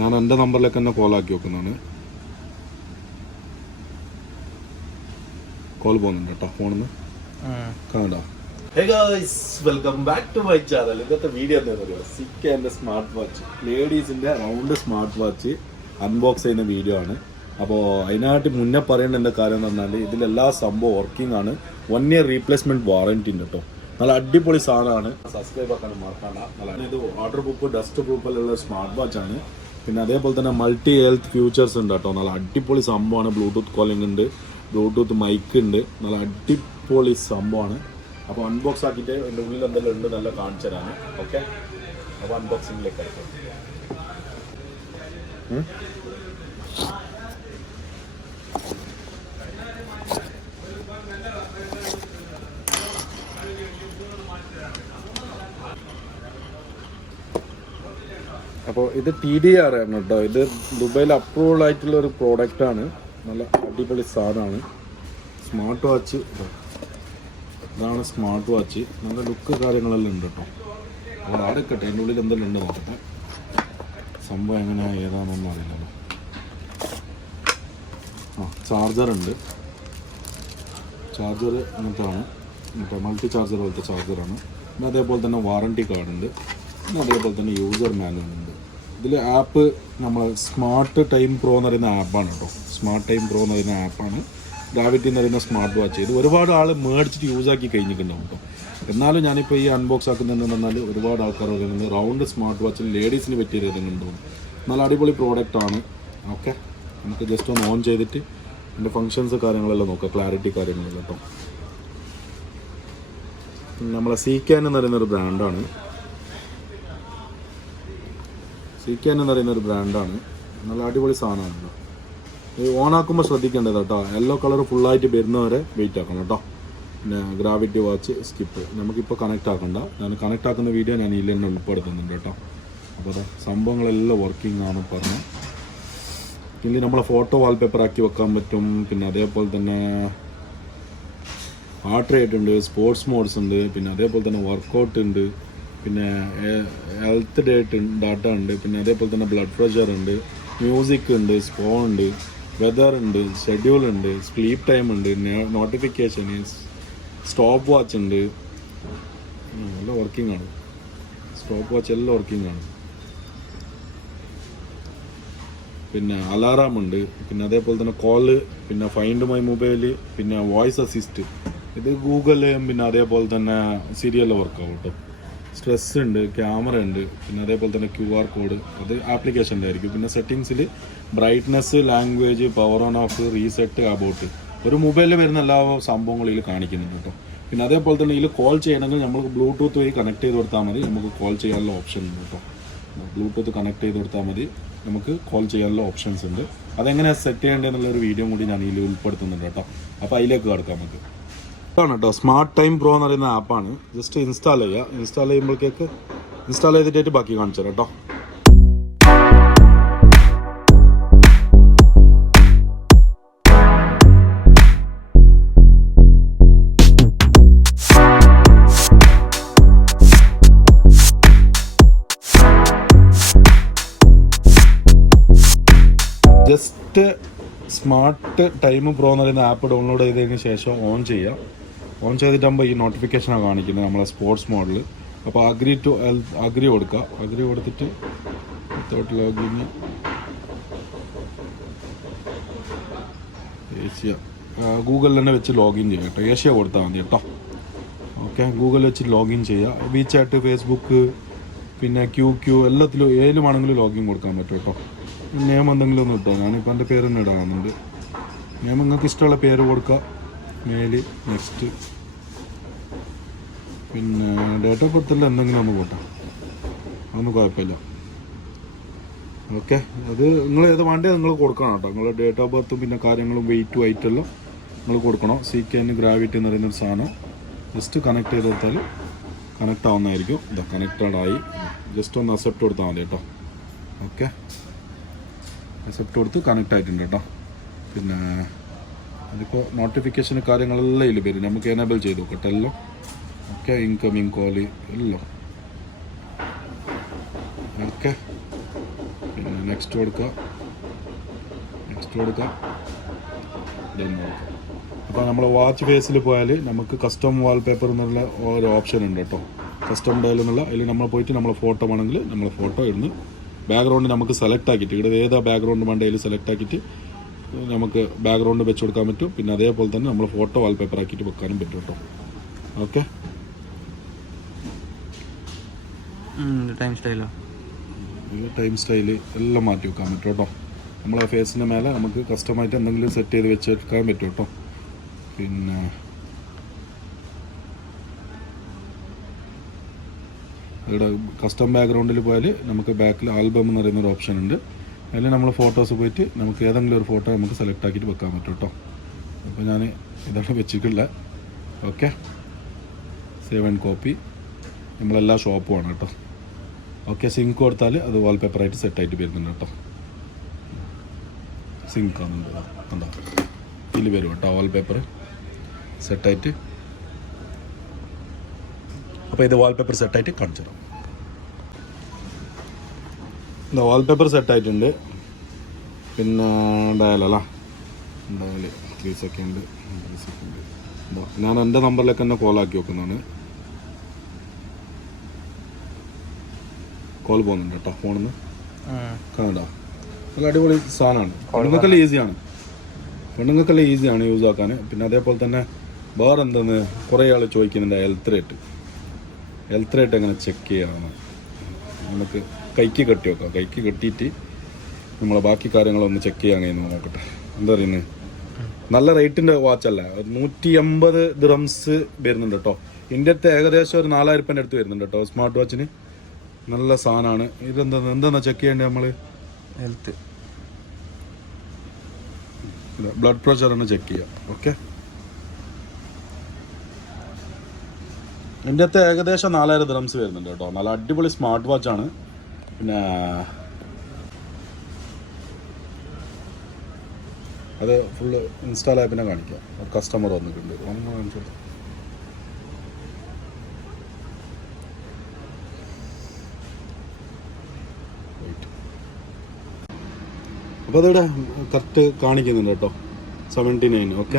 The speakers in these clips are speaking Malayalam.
ഞാൻ എൻ്റെ നമ്പറിലേക്ക് തന്നെ കോൾ ആക്കി വെക്കുന്നതാണ്. കോൾ പോകുന്നുണ്ട് കേട്ടോ ഫോണിൽ നിന്ന് കാണാ. Hey guys, welcome back to my channel. ഇന്നത്തെ വീഡിയോ എന്താണെന്ന് അറിയാം, SEEKEN സ്മാർട്ട് വാച്ച്, ലേഡീസിൻ്റെ റൗണ്ട് സ്മാർട്ട് വാച്ച് അൺബോക്സ് ചെയ്യുന്ന വീഡിയോ ആണ്. അപ്പോൾ അതിനായിട്ട് മുന്നേ പറയേണ്ട എന്താ കാര്യം എന്ന് പറഞ്ഞാൽ ഇതിലെല്ലാ സംഭവം വർക്കിംഗ് ആണ്. 1 year റീപ്ലേസ്മെൻറ്റ് വാറൻറ്റി ഉണ്ട് കേട്ടോ. നല്ല അടിപൊളി സാധനമാണ്. സബ്സ്ക്രൈബ് ആക്കാൻ മറക്കണ്ട. നല്ല ഇത് വാട്ടർ പ്രൂഫ്, ഡസ്റ്റ് പ്രൂഫിലുള്ള സ്മാർട്ട് വാച്ച് ആണ്. പിന്നെ അതേപോലെ തന്നെ മൾട്ടി ഹെൽത്ത് ഫ്യൂച്ചേഴ്സ് ഉണ്ട് കേട്ടോ. നല്ല അടിപൊളി സംഭവമാണ്. ബ്ലൂടൂത്ത് കോളിംഗ് ഉണ്ട്, ബ്ലൂടൂത്ത് മൈക്ക് ഉണ്ട്. നല്ല അടിപൊളി സംഭവമാണ്. അപ്പോൾ അൺബോക്സ് ആക്കിയിട്ട് എൻ്റെ ഉള്ളിൽ എന്തെല്ലാം ഉണ്ട് നല്ല കാണിച്ചു തരാണ്. ഓക്കെ, അപ്പോൾ അൺബോക്സിങ്ങിലേക്ക് ആയിരിക്കും. അപ്പോൾ ഇത് TDR ആണ് കേട്ടോ. ഇത് ദുബൈയിൽ അപ്രൂവൽ ആയിട്ടുള്ള ഒരു പ്രോഡക്റ്റാണ്. നല്ല അടിപൊളി സാധനമാണ്. സ്മാർട്ട് വാച്ച് ഇതാണ് സ്മാർട്ട് വാച്ച്. നല്ല ലുക്ക് കാര്യങ്ങളെല്ലാം ഉണ്ട് കേട്ടോ. അപ്പോൾ ആടെക്കട്ടെ, അതിൻ്റെ ഉള്ളിൽ എന്തെല്ലാം ഉണ്ട് നോക്കട്ടെ. സംഭവം എങ്ങനെയാണ് ഏതാണെന്നൊന്നും അറിയില്ലല്ലോ. ചാർജറുണ്ട്. ചാർജർ ഇങ്ങനത്താണ്, മറ്റേ മൾട്ടി ചാർജർ പോലത്തെ ചാർജറാണ്. പിന്നെ അതേപോലെ തന്നെ വാറണ്ടി കാർഡുണ്ട്. പിന്നെ അതേപോലെ തന്നെ യൂസർ മാനുവൽ ഉണ്ട്. ഇതിൽ ആപ്പ് നമ്മൾ സ്മാർട്ട് ടൈം പ്രോ എന്ന് പറയുന്ന ആപ്പാണ് കേട്ടോ. സ്മാർട്ട് ടൈം പ്രോ എന്ന് പറയുന്ന ആപ്പാണ്. ഗ്രാവിറ്റി എന്ന് പറയുന്ന സ്മാർട്ട് വാച്ച്. ഇത് ഒരുപാട് ആൾ മേടിച്ചിട്ട് യൂസാക്കി കഴിഞ്ഞിട്ടുണ്ടാവും കേട്ടോ. എന്നാലും ഞാനിപ്പോൾ ഈ അൺബോക്സ് ആക്കുന്നതെന്ന് പറഞ്ഞാൽ ഒരുപാട് ആൾക്കാർ പറയുന്നത് റൗണ്ട് സ്മാർട്ട് വാച്ചിൽ ലേഡീസിന് പറ്റിയ ഏതെങ്കിലും നല്ല അടിപൊളി പ്രോഡക്റ്റാണ്. ഓക്കെ, നമുക്ക് ജസ്റ്റ് ഒന്ന് ഓൺ ചെയ്തിട്ട് എൻ്റെ ഫങ്ഷൻസ് കാര്യങ്ങളെല്ലാം നോക്കാം, ക്ലാരിറ്റി കാര്യങ്ങളെല്ലാം കേട്ടോ. നമ്മളെ SEEKEN എന്ന് പറയുന്നൊരു ബ്രാൻഡാണ്. SEEKEN എന്ന് പറയുന്നൊരു ബ്രാൻഡാണ്. നല്ല അടിപൊളി സാധനമാണ്. ഇത് ഓണാക്കുമ്പോൾ ശ്രദ്ധിക്കേണ്ടത് കേട്ടോ. യെല്ലോ കളർ ഫുള്ളായിട്ട് വരുന്നവരെ വെയിറ്റ് ആക്കണം കേട്ടോ. പിന്നെ ഗ്രാവിറ്റി വാച്ച് സ്കിപ്പ് നമുക്കിപ്പോൾ കണക്റ്റ് ആക്കണ്ട. ഞാൻ കണക്റ്റ് ആക്കുന്ന വീഡിയോ ഞാൻ ഇതിൽ തന്നെ ഉൾപ്പെടുത്തുന്നുണ്ട് കേട്ടോ. അപ്പോൾ അതെ, സംഭവങ്ങളെല്ലാം വർക്കിംഗ് ആണ് പറഞ്ഞു. ഇതിൽ നമ്മളെ ഫോട്ടോ വാൾപേപ്പർ ആക്കി വെക്കാൻ പറ്റും. പിന്നെ അതേപോലെ തന്നെ ഹാർട്ട് റേറ്റ് ഉണ്ട്, സ്പോർട്സ് മോഡ്സ് ഉണ്ട്. പിന്നെ അതേപോലെ തന്നെ വർക്കൗട്ട് ഉണ്ട്. പിന്നെ ഹെൽത്ത് ഡാറ്റ ഉണ്ട്. പിന്നെ അതേപോലെ തന്നെ ബ്ലഡ് പ്രഷർ ഉണ്ട്, മ്യൂസിക് ഉണ്ട്, സ്പോൺ ഉണ്ട്, വെതർ ഉണ്ട്, ഷെഡ്യൂൾ ഉണ്ട്, സ്ലീപ്പ് ടൈം ഉണ്ട്, നോട്ടിഫിക്കേഷൻ, സ്റ്റോപ്പ് വാച്ച് ഉണ്ട്. എല്ലാം വർക്കിംഗ് ആണ്. സ്റ്റോപ്പ് വാച്ച് എല്ലാം വർക്കിംഗ് ആണ്. പിന്നെ അലാറാം ഉണ്ട്. പിന്നെ അതേപോലെ തന്നെ കോള്, പിന്നെ ഫൈൻഡ് മൈ മൊബൈൽ, പിന്നെ വോയിസ് അസിസ്റ്റ്. ഇത് ഗൂഗിള്, പിന്നെ അതേപോലെ തന്നെ സീരിയലിൽ വർക്കാവും കേട്ടോ. സ്ട്രെസ് ഉണ്ട്, ക്യാമറ ഉണ്ട്. പിന്നെ അതേപോലെ തന്നെ QR കോഡ്, അത് ആപ്ലിക്കേഷൻ്റെ ആയിരിക്കും. പിന്നെ സെറ്റിങ്സിൽ brightness, language, power on off, reset, about, ഒരു മൊബൈലിൽ വരുന്ന എല്ലാ സംഭവങ്ങളും ഇതിൽ കാണിക്കുന്നുണ്ട് കേട്ടോ. പിന്നെ അതേപോലെ തന്നെ ഇതിൽ കോൾ ചെയ്യണമെങ്കിൽ നമുക്ക് ബ്ലൂടൂത്ത് വഴി കണക്ട് ചെയ്ത് കൊടുത്താൽ മതി. നമുക്ക് കോൾ ചെയ്യാനുള്ള ഓപ്ഷൻ ഉണ്ട് കേട്ടോ. ബ്ലൂടൂത്ത് കണക്ട് ചെയ്ത് കൊടുത്താൽ മതി, നമുക്ക് കോൾ ചെയ്യാനുള്ള ഓപ്ഷൻസ് ഉണ്ട്. അതെങ്ങനെയാണ് സെറ്റ് ചെയ്യേണ്ടതെന്നുള്ളൊരു വീഡിയോ കൂടി ഞാൻ ഇതിൽ ഉൾപ്പെടുത്തുന്നുണ്ട് കേട്ടോ. അപ്പോൾ അതിലേക്ക് കിടക്കാം നമുക്ക്. ഇതാണ് കേട്ടോ സ്മാർട്ട് ടൈം പ്രോ എന്ന് പറയുന്ന ആപ്പാണ്. ജസ്റ്റ് ഇൻസ്റ്റാൾ ചെയ്യുക. ഇൻസ്റ്റാൾ ചെയ്യുമ്പോഴേക്ക് ഇൻസ്റ്റാൾ ചെയ്തിട്ട് ബാക്കി കാണിച്ചു തരാം കേട്ടോ. ജസ്റ്റ് സ്മാർട്ട് ടൈം പ്രോ എന്ന് പറയുന്ന ആപ്പ് ഡൗൺലോഡ് ചെയ്തതിന് ശേഷം ഓൺ ചെയ്യുക. ഓൺ ചെയ്തിട്ടാകുമ്പോൾ ഈ നോട്ടിഫിക്കേഷനാണ് കാണിക്കുന്നത്, നമ്മളെ സ്പോർട്സ് മോഡിൽ. അപ്പോൾ അഗ്രി കൊടുക്കുക. അഗ്രി കൊടുത്തിട്ട് ലോഗിൻ ഏഷ്യ ഗൂഗിളിൽ തന്നെ വെച്ച് ലോഗിൻ ചെയ്യുക കേട്ടോ. ഏഷ്യ കൊടുത്താൽ മതി കേട്ടോ. ഓക്കെ, ഗൂഗിളിൽ വെച്ച് ലോഗിൻ ചെയ്യുക. WeChat, ഫേസ്ബുക്ക്, പിന്നെ QQ എല്ലാത്തിലും ഏതിലുമാണെങ്കിലും ലോഗിൻ കൊടുക്കാൻ പറ്റും കേട്ടോ. നെയിം എന്തെങ്കിലും ഒന്ന് ഇട്ടോ. ഞാനിപ്പോൾ എൻ്റെ പേര് തന്നെ ഇടാറുണ്ട്. നെയിം നിങ്ങൾക്ക് ഇഷ്ടമുള്ള പേര് കൊടുക്കുക. മെയിൽ, നെക്സ്റ്റ്, പിന്നെ ഡേറ്റ് ഓഫ് ബർത്തിൽ എന്തെങ്കിലും ഒന്ന് കൂട്ടാം, അതൊന്നും കുഴപ്പമില്ല. ഓക്കെ, അത് നിങ്ങൾ ഏത് വേണ്ടത് നിങ്ങൾ കൊടുക്കണം കേട്ടോ. നിങ്ങൾ ഡേറ്റ് ഓഫ് ബർത്തും പിന്നെ കാര്യങ്ങളും വെയിറ്റും ആയിട്ടെല്ലാം നിങ്ങൾ കൊടുക്കണം. SEEKEN ഗ്രാവിറ്റി എന്ന് പറയുന്നൊരു സാധനം ജസ്റ്റ് കണക്ട് ചെയ്ത് കൊടുത്താൽ കണക്റ്റ് ആവുന്നതായിരിക്കും. ഇതാ കണക്റ്റഡ് ആയി. ജസ്റ്റ് ഒന്ന് അക്സെപ്റ്റ് കൊടുത്താൽ മതി കേട്ടോ. ഓക്കെ, അക്സെപ്റ്റ് കൊടുത്ത് കണക്റ്റ് ആയിട്ടുണ്ട് കേട്ടോ. പിന്നെ അതിപ്പോൾ നോട്ടിഫിക്കേഷൻ കാര്യങ്ങളെല്ലാം ഇതിൽ വരും. നമുക്ക് എനേബിൾ ചെയ്ത് നോക്കട്ടെ എല്ലാം. ഓക്കെ, ഇൻകമിങ് കോള് എല്ലാം ഓക്കെ. പിന്നെ നെക്സ്റ്റ് കൊടുക്കുക, നെക്സ്റ്റ് കൊടുക്കുക, ഡെൻ കൊടുക്കുക. അപ്പോൾ നമ്മൾ വാച്ച് ഫേസിൽ പോയാൽ നമുക്ക് കസ്റ്റം വാൾപേപ്പർ എന്നുള്ള ഒരു ഓപ്ഷൻ ഉണ്ട് കേട്ടോ. കസ്റ്റം ഡയൽ എന്നുള്ള അതിൽ നമ്മൾ പോയിട്ട് നമ്മളെ ഫോട്ടോ വേണമെങ്കിൽ നമ്മളെ ഫോട്ടോ ഇടുന്ന് ബാക്ക്ഗ്രൗണ്ട് നമുക്ക് സെലക്ട് ആക്കിയിട്ട് ഇവിടെ ഏതാ ബാക്ക്ഗ്രൗണ്ട് വേണ്ട അതിൽ സെലക്ട് ആക്കിയിട്ട് നമുക്ക് ബാക്ക്ഗ്രൗണ്ട് വെച്ച് കൊടുക്കാൻ പറ്റും. പിന്നെ അതേപോലെ തന്നെ നമ്മൾ ഫോട്ടോ വാൾപേപ്പർ ആക്കിയിട്ട് വെക്കാനും പറ്റും കേട്ടോ. ഓക്കെ, ടൈം സ്റ്റൈല് എല്ലാം മാറ്റി വെക്കാൻ പറ്റും കേട്ടോ. നമ്മളെ ഫേസിൻ്റെ മേലെ നമുക്ക് കസ്റ്റമായിട്ട് എന്തെങ്കിലും സെറ്റ് ചെയ്ത് വെച്ചെടുക്കാൻ പറ്റും കേട്ടോ. പിന്നെ ഇവിടെ കസ്റ്റം ബാക്ക്ഗ്രൗണ്ടിൽ പോയാൽ നമുക്ക് ബാക്കിൽ ആൽബം എന്ന് പറയുന്നൊരു ഓപ്ഷൻ ഉണ്ട്. അതിൽ നമ്മൾ ഫോട്ടോസ് പോയിട്ട് നമുക്ക് ഏതെങ്കിലും ഒരു ഫോട്ടോ നമുക്ക് സെലക്ട് ആക്കിയിട്ട് വെക്കാൻ പറ്റും കേട്ടോ. അപ്പോൾ ഞാൻ ഇതാണ് വെച്ചിട്ടില്ല. ഓക്കെ, സേവ് ആൻഡ് കോപ്പി നമ്മളെല്ലാ ഷോപ്പുമാണ് കേട്ടോ. ഓക്കെ, സിങ്ക് കൊടുത്താൽ അത് വാൾപേപ്പറായിട്ട് സെറ്റായിട്ട് വരുന്നുണ്ട് കേട്ടോ. സിങ്ക് ആകുന്നുണ്ട് എന്താ ഇതിൽ വരും കേട്ടോ വാൾപേപ്പർ സെറ്റായിട്ട്. അപ്പോൾ ഇത് വാൾപേപ്പർ സെറ്റായിട്ട് കാണിച്ചു തരാം. എന്താ വാൾപേപ്പർ സെറ്റായിട്ടുണ്ട്. പിന്നെ ഡയലല്ല ഡയൽ 3 സെക്കൻഡ് എന്താ ഞാൻ എൻ്റെ നമ്പറിലേക്ക് തന്നെ കോളാക്കി വെക്കുന്നതാണ്. കോൾ പോകുന്നുണ്ട് കേട്ടോ ഫോണിൽ നിന്ന്. കാണണ്ട, നല്ല അടിപൊളി സാധനമാണ്. പെണ്ണുങ്ങൾക്കെല്ലാം ഈസിയാണ് യൂസ് ആക്കാൻ. പിന്നെ അതേപോലെ തന്നെ വേറെ എന്തെന്ന് കുറേ ആൾ ചോദിക്കുന്നുണ്ട് ഹെൽത്ത് റേറ്റ് എങ്ങനെ ചെക്ക് ചെയ്യാമെന്ന്. നമുക്ക് കൈക്ക് കെട്ടി വെക്കാം. കൈക്ക് കെട്ടിയിട്ട് നമ്മളെ ബാക്കി കാര്യങ്ങളൊന്ന് ചെക്ക് ചെയ്യാൻ കഴിയുന്നു നോക്കട്ടെ. എന്താ പറയുന്നത്, നല്ല റേറ്റിൻ്റെ വാച്ചല്ല, 180 ദിറംസ് വരുന്നുണ്ട് കേട്ടോ. ഇന്ത്യത്തെ ഏകദേശം ഒരു 4000 രൂപേൻ്റെ അടുത്ത് വരുന്നുണ്ട് കേട്ടോ സ്മാർട്ട് വാച്ചിന്. നല്ല സാധനമാണ്. എന്താ ചെക്ക് ചെയ്യേണ്ടത് നമ്മൾ ഹെൽത്ത് ബ്ലഡ് പ്രഷറാണ് ചെക്ക് ചെയ്യുക. ഓക്കെ, ഇന്ത്യത്തെ ഏകദേശം 4000 ദിറംസ് വരുന്നുണ്ട് കേട്ടോ. നല്ല അടിപൊളി സ്മാർട്ട് വാച്ചാണ്. പിന്നെ അത് ഫുള്ള് ഇൻസ്റ്റാൾ ആപ്പിനെ കാണിക്കാം. ഒരു കസ്റ്റമർ വന്നിട്ടുണ്ട്. അപ്പോൾ അതിവിടെ കറക്റ്റ് കാണിക്കുന്നുണ്ട് കേട്ടോ 79. ഓക്കെ,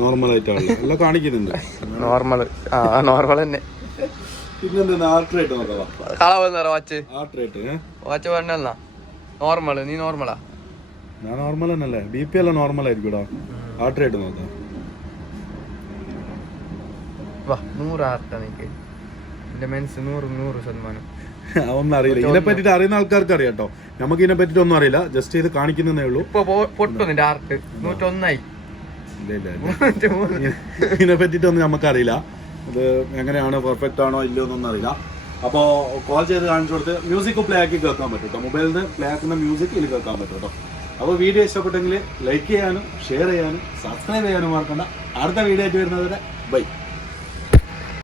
നോർമലായിട്ടാണ് എല്ലാം കാണിക്കുന്നുണ്ട്. നോർമൽ തന്നെ. പിന്നെന്താ ഹാർട്ട് റേറ്റ് നോക്കാം. Heart rate normal. നീ നോർമലാ? ഞാൻ നോർമൽ തന്നെയല്ലേ. BP എല്ലാം നോർമൽ ആയിരിക്കും. ഹാർട്ട് റേറ്റ് നോക്കാം. 100 ഹാർട്ടാ നിനക്ക്. എന്റെ മനസ്സ് 100%. ഒന്നും അറിയില്ല. ഇതിനെ പറ്റിട്ട് അറിയുന്ന ആൾക്കാർക്ക് അറിയാം കേട്ടോ. നമുക്ക് ഇതിനെ പറ്റിട്ട് ഒന്നും അറിയില്ല. ജസ്റ്റ് ഇത് കാണിക്കുന്നേ ഉള്ളൂ. ഇതിനെ പറ്റിട്ടൊന്നും നമുക്കറിയില്ല. ഇത് എങ്ങനെയാണ് പെർഫെക്റ്റ് ആണോ ഇല്ലയോ എന്നൊന്നും അറിയില്ല. അപ്പോൾ കോൾ ചെയ്ത് കാണിച്ചു കൊടുത്ത് മ്യൂസിക് പ്ലേ ആക്കി കേൾക്കാൻ പറ്റും കേട്ടോ. മൊബൈലിൽ നിന്ന് പ്ലേ ആക്കുന്ന മ്യൂസിക് ഇതിൽ കേൾക്കാൻ പറ്റും കേട്ടോ. അപ്പോൾ വീഡിയോ ഇഷ്ടപ്പെട്ടെങ്കിൽ ലൈക്ക് ചെയ്യാനും ഷെയർ ചെയ്യാനും സബ്സ്ക്രൈബ് ചെയ്യാനും മറക്കണ്ട. അടുത്ത വീഡിയോ ആയിട്ട് വരുന്നവരെ ബൈ.